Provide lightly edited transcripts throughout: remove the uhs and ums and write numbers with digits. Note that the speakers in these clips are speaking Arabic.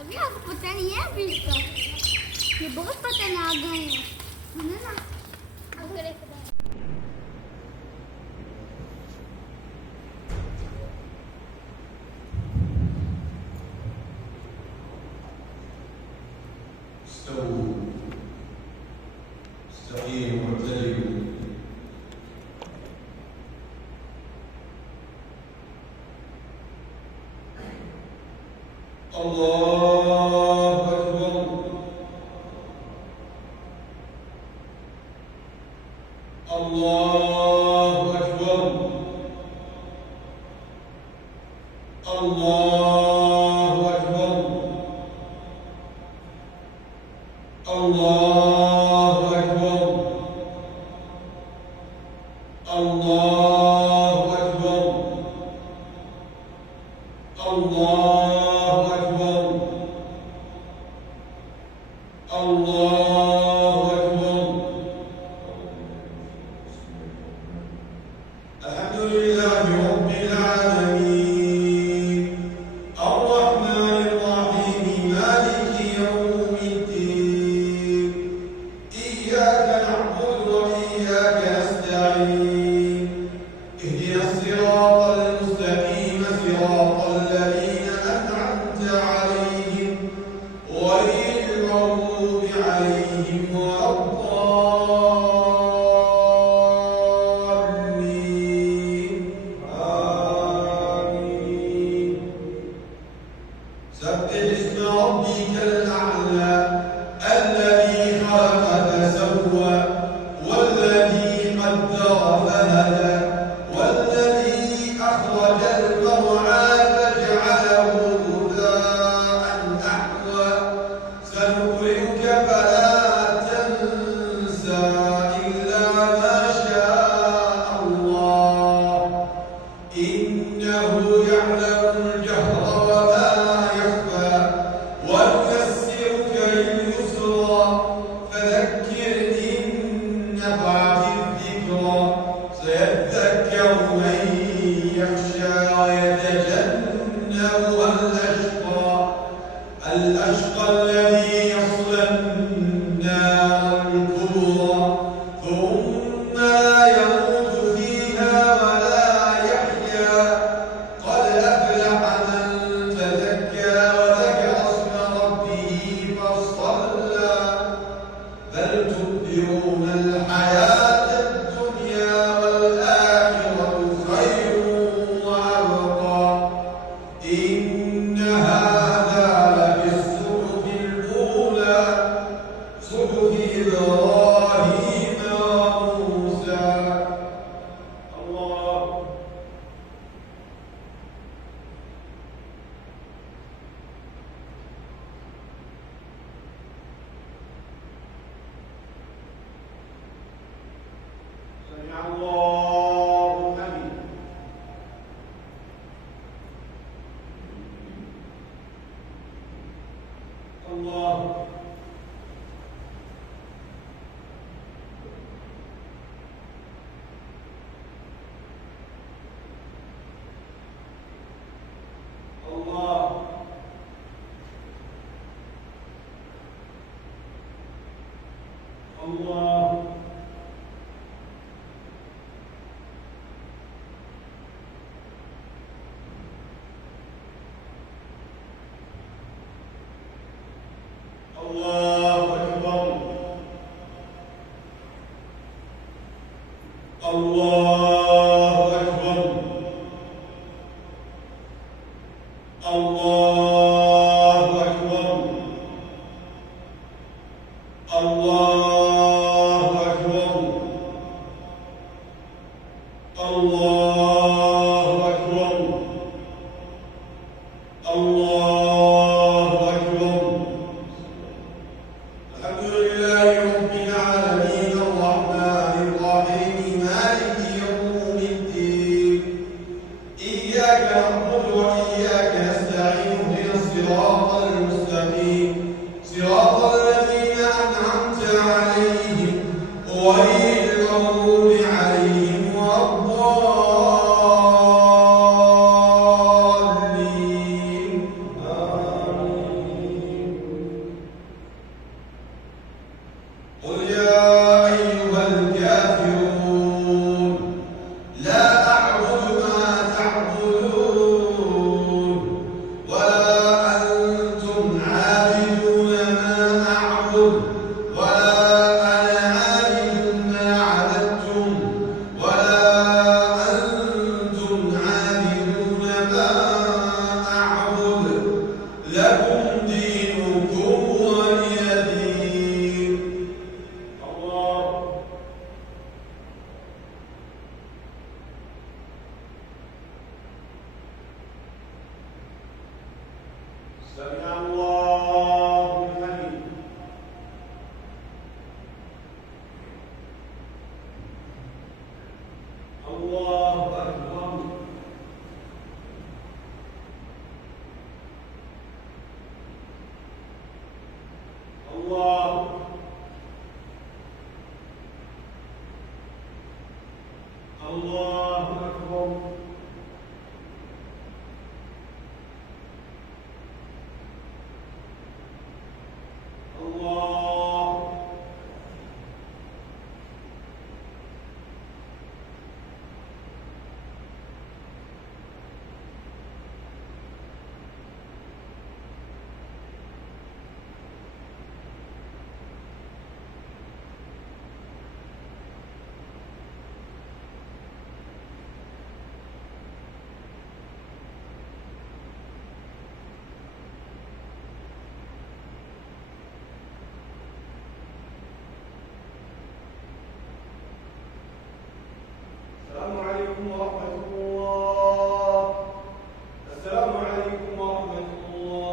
अभी आपको पता नहीं है अभी इसका, ये बहुत पता नहीं आ गए हैं, है ना? استووا استقيموا واعتدلوا الله أكبر الله أكبر الله أكبر الله أكبر الله أكبر الله أكبر الله أكبر الحمد لله رب العالمين الرحمن الرحيم مالك يوم الدين إياك نعبد وإياك نستعين اهدنا الصراط المستقيم صراط الذين أنعمت عليهم غير المغضوب عليهم ولا الضالين آمين سبح اسم ربك الأعلى الذي خلق فسوى والذي قدر فهدى والذي أخرج المرعى فجعله غثاء أحوى سنقرئك فلا تنسى إلا ما شاء الله إنه يعلم الجهر وما يخفى ونيسرك لليسرى فذكر إن نفعت الذكرى سيذكر من يخشى ويتجنبها الأشقى الذي يصلى النار الكبرى ثم لا يموت فيها ولا يحيا قد أفلح من تزكى وذكر اسم ربه فصلى بل تؤثرون الحياة الدنيا والآخرة خير وأبقى إن هذا لفي الصحف الأولى صحف إبراهيم وموسى الله سمع الله حميد الله الله الله الله أكبر الله أكبر الله أكبر الله أكبر الله أكبر الله أكبر الحمد لله رب العالمين الرحمن الرحيم مالك يوم الدين إياك نعبد وإياك نستعين اهدنا الصراط المستقيم صراط الذين أنعمت عليهم غير المغضوب عليهم ولا الضالين آمين لكم دينكم ولي دين. الله. سمع الله لمن الله أكبر. الله. الله أكبر. الله. السلام عليكم ورحمة الله. السلام عليكم ورحمة الله.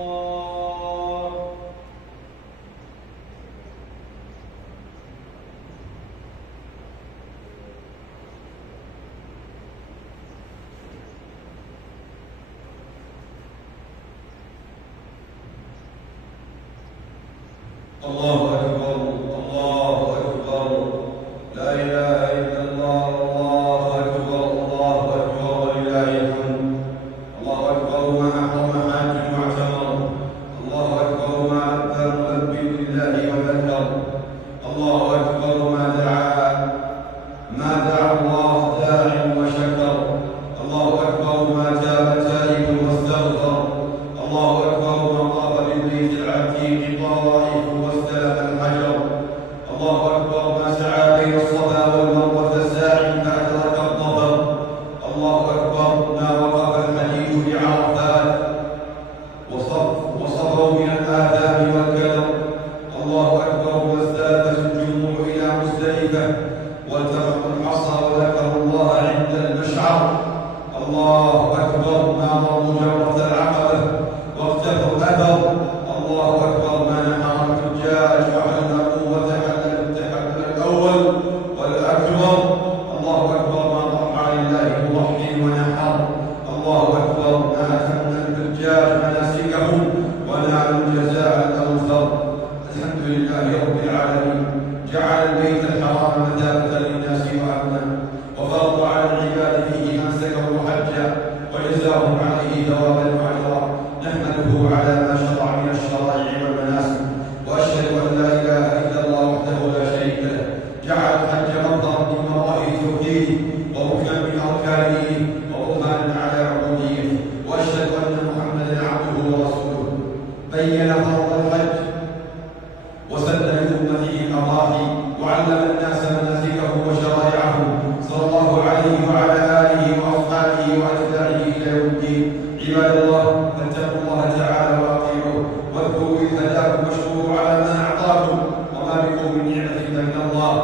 الله أكبر. الله أكبر. لا إله إلا الله. الله أكبر. الله أكبر ولله الحمد. الله أكبر ما أحرم حاج واعتمر. الله أكبر ما لبى ملبي لله وذكر. الله أكبر ما دعا الله داع وشكر. الله أكبر ما تاب تائب واستغفر. الله أكبر ما طاف بالبيت العتيق طائف واستلم الحجر. الله أكبر ما سعى بين الصفا والمروة ساع فأدرك الظفر. الله أكبر ما وقف الحديد بعرفات وصفوا من الآثام والكدر. الله أكبر ما ازدادت الجموع إلى مزدلفة والتقوا الحصى وذكروا الله عند المشعر. الله أكبر ما ضربوا جمرة العقبة واقتفوا الأثر. الله أكبر ما نحر الحجاج وحلقوا وتحلل التحلل الأول والأكبر. الله أكبر ما ضحى لله مضحي ونحر. الله أكبر ما أتم الحجاج مناسكهم ونالوا الجزاء الأوفر. الحمد لله رب العالمين جعل البيت الحرام مثابة للناس وأمنا وفرض على العباد فيه منسكا وحجا وجزاهم عليه ثوابا وأجرا. نحمده على ما شرع من الشرائع والمناسك وأشهد أن لا إله إلا الله وحده لا شريك له جعل الحج مظهرا من مظاهر توحيده وركنا من أركانه وبرهانا على عبوديته. وأشهد أن محمدا عبده ورسوله بين فرض الحج وسن لأمته الأضاحي وعلم الناس مناسكه وشرائعه صلى الله عليه وعلى آله وأصحابه وأتباعه إلى يوم الدين. عباد الله فاتقوا الله تعالى وأطيعوه واذكروا إذ هداكم واشكروا على ما أعطاكم وما بكم من نعمة فمن الله.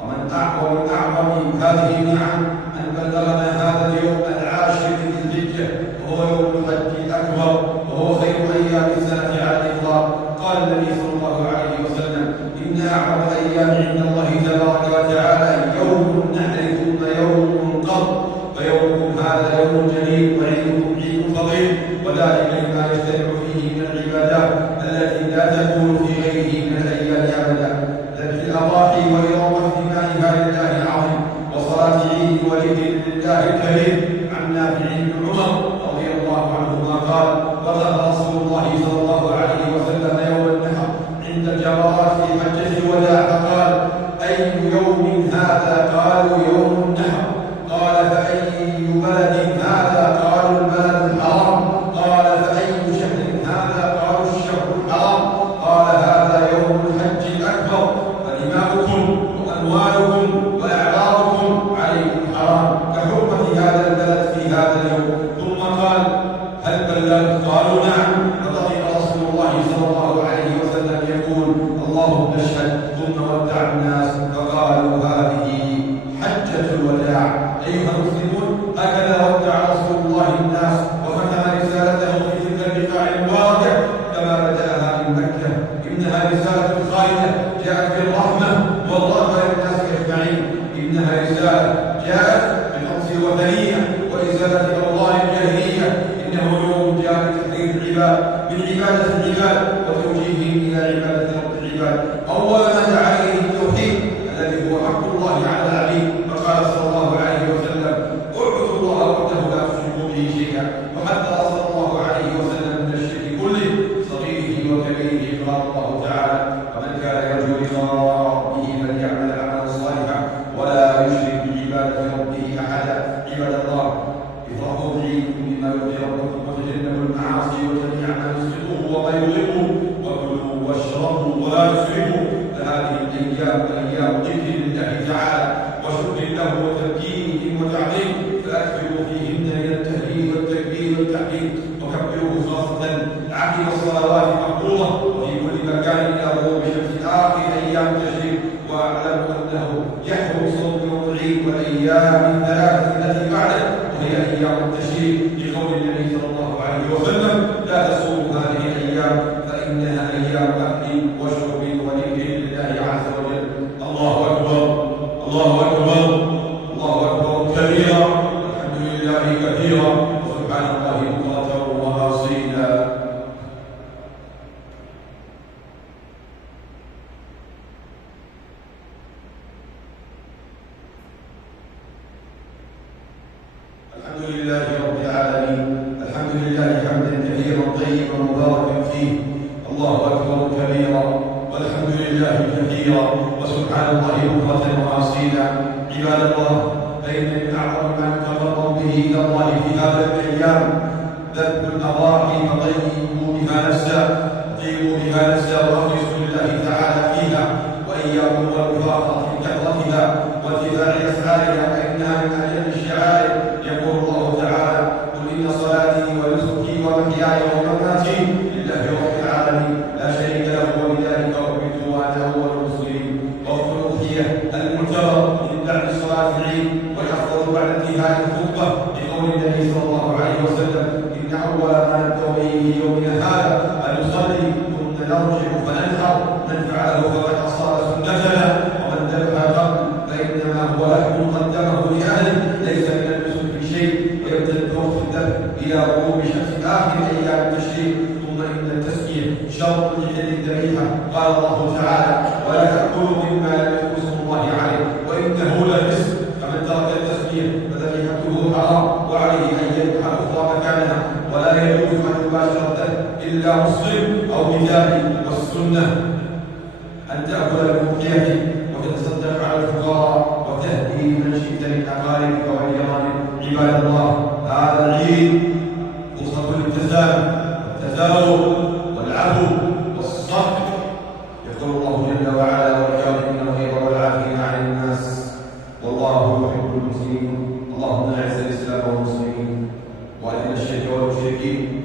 ومن أعظم هذه النعم أن بلغنا هذا اليوم العاشر من ذي الحجة وهو يوم الحج الأكبر وهو خير أيام السنة على الإطلاق. قال النبي صلى الله عليه وسلم إن أعظم الأيام عند الله تبارك وتعالى يوم النحر ثم يوم القر. فيومكم هذا يوم جليل وعيدكم عيد فضيل وذلك لما يجتمع فيه من العبادات التي لا تكون في غيره من الأيام أبدا. ذبح الأضاحي ويوم اهتمامها لله العظيم وصلاة عيد وليد لله الكريم. عن نافع بن عمر رضي الله عنهما قال وقف رسول الله صلى الله عليه وسلم يوم النحر عند الجمرات في حجة الوداع فقال أي يوم هذا؟ قالوا يوم النحر. قال فأي بلد هذا؟ قالوا البلد الحرام. قال فأي شهر هذا؟ قالوا العباد وتوجيههم إلى عبادة رب العباد. أول ما دعا إليه التوحيد الذي هو حق الله على العبيد، فقال صلى الله عليه وسلم: اعبدوا الله وحده لا تشركوا به شيئا. وحذر صلى الله عليه وسلم من الشرك كله صغيره وكبيره، قال الله تعالى: ومن كان يرجو لقاء ربه فليعمل عملا صالحا ولا يشرك بعبادة ربه أحدا. عباد الله، افرحوا بعيدكم بما يرضي ربكم وتجنبوا المعاصي وجميع ما يسخطه وما يغضبه، وكلوا واشربوا ولا تسرفوا، فهذه الأيام أيام ذكر لله تعالى وشكر له وتبكيره وتعظيم، فأكثروا فيهن من التهليل والتكبير والتحميد، وكبروه خاصة عقب الصلوات المفروضة وفي كل مكان إلى غروب شمس آخر أيام التشريق. واعلموا أنه يحرم صوم يوم العيد والأيام الثلاثة التي بعده وهي أيام التشريق، لقول النبي صلى الله عليه وسلم: لا تصوموا هذه الأيام فإنها أيام أكل وشرب وذكر لله عز وجل. الله أكبر، الله أكبر، الله أكبر كبيرا، الحمد لله كثيرا، وسبحان الله بكرة وأصيلا. الحمد لله رب العالمين، الحمد لله حمدا كثيرا طيبا مباركا فيه. الله أكبر كبيرا، والحمد لله كثيرا، وسبحان الله بكرة وأصيلا. عباد الله، فإن من أعظم ما يتقرب به إلى الله في هذه الأيام ذبح الأضاحي، فطيبوا بها نفسا، طيبوا بها نفسا وأخلصوا لله تعالى فيها، وإياكم والمفاخرة بكثرتها واتباع أسعارها، فإنها من أجل الشعائر. يقول الله تعالى: قل إن صلاتي ونسكي ومحياي ومماتي لله رب العالمين لا شريك له وبذلك أمرت وأنا أول المسلمين. وقت الأضحية المعتبر من بعد صلاة العيد ويحفظ بعد انتهاء الخطبة، لقول النبي صلى الله عليه وسلم: إن أول ما نبدأ به في يومنا هذا أن نصلي ثم نرجع فننحر، من فعله فقد أصاب سنتنا، ومن ذبح قبل فإنما هو لحم قدمه لأهله ليس من النسك في شيء. ويبدأ وقت الذبح إلى غروب شمس آخر أيام التشريق. ثم إن التسمية شرط لحل الذبيحة، قال الله تعالى: ولا تأكلوا مما لم يذكر اسم الله عليه وإنه لفسق، فمن ترك التسمية فذبيحته حرام، وعليه أن يذبح أخرى مكانها، ولا يجوز أن يباشر الذبح إلا مسلم أو كتابي. والسنة أن تأكل بالأضحية وتتصدق على الفقراء وتهدي من شئت من أقاربك والجيران. عباد الله، هذا العيد فرصة للتسامح والتزاور والعفو والصفح. يقول الله جل وعلا: والكاظمين الغيظ والعافين عن الناس والله يحب المسلمين. اللهم أعز الإسلام والمسلمين وأذل الشرك والمشركين،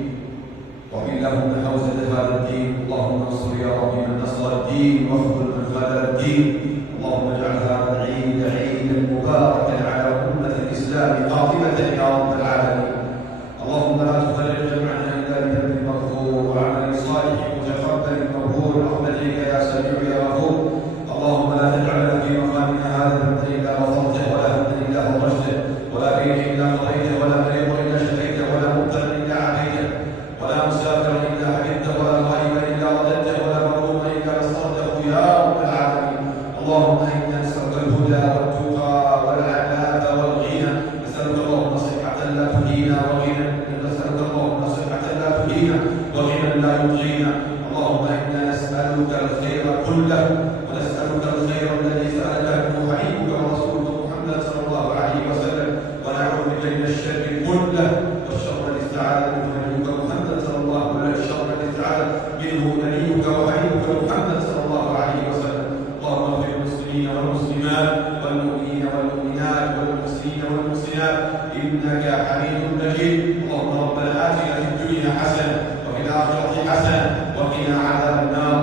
وقل لهم حوزة هذا الدين. اللهم انصر يا رب من نصر الدين واخذل من خذل الدين. اللهم اجعل هذا العيد عيدا مباركا على أمة الإسلام قاطبة يا رب العالمين. اللهم لا تفرق جمعنا إلا بذنب مغفور وعمل صالح متقبل مبرور برحمتك يا سميع يا غفور. اللهم لا تجعلنا في مقامنا هذا ذنبا إلا غفرته، ولا هما إلا فرجته، ولا دينا إلا قضيته، ولا مريضا إلا شفيته، ولا مبتلا إلا عافيته، ولا مسافرا إلا حفظته، ولا غائبا إلا رددته، ولا مظلوما إلا نصرته يا رب العالمين. اللهم إنا نسألك الهدى والتقى والعفاف والغنى. نسألك اللهم صحة لا تهينا وغنى، نسألك اللهم صحة لا تهينا وغنى لا يطغينا. اللهم إنا نسألك الخير كله، ونسألك الخير الذي سألك منه حبيبك ورسولك محمد صلى الله عليه وسلم، ونعوذ بك من الشر كله والشر الذي استعاذ منه نبيك محمد صلى الله عليه وسلم، الشر الذي استعاذ منه نبيك وحبيبك محمد صلى الله عليه وسلم. اللهم اغفر للمسلمين والمسلمات والمؤمنين والمؤمنات والمحسنين والمحسنات إنك حميد مجيد. اللهم ربنا آتنا في الدنيا حسنة وفي الآخرة حسنة وقنا عذاب النار.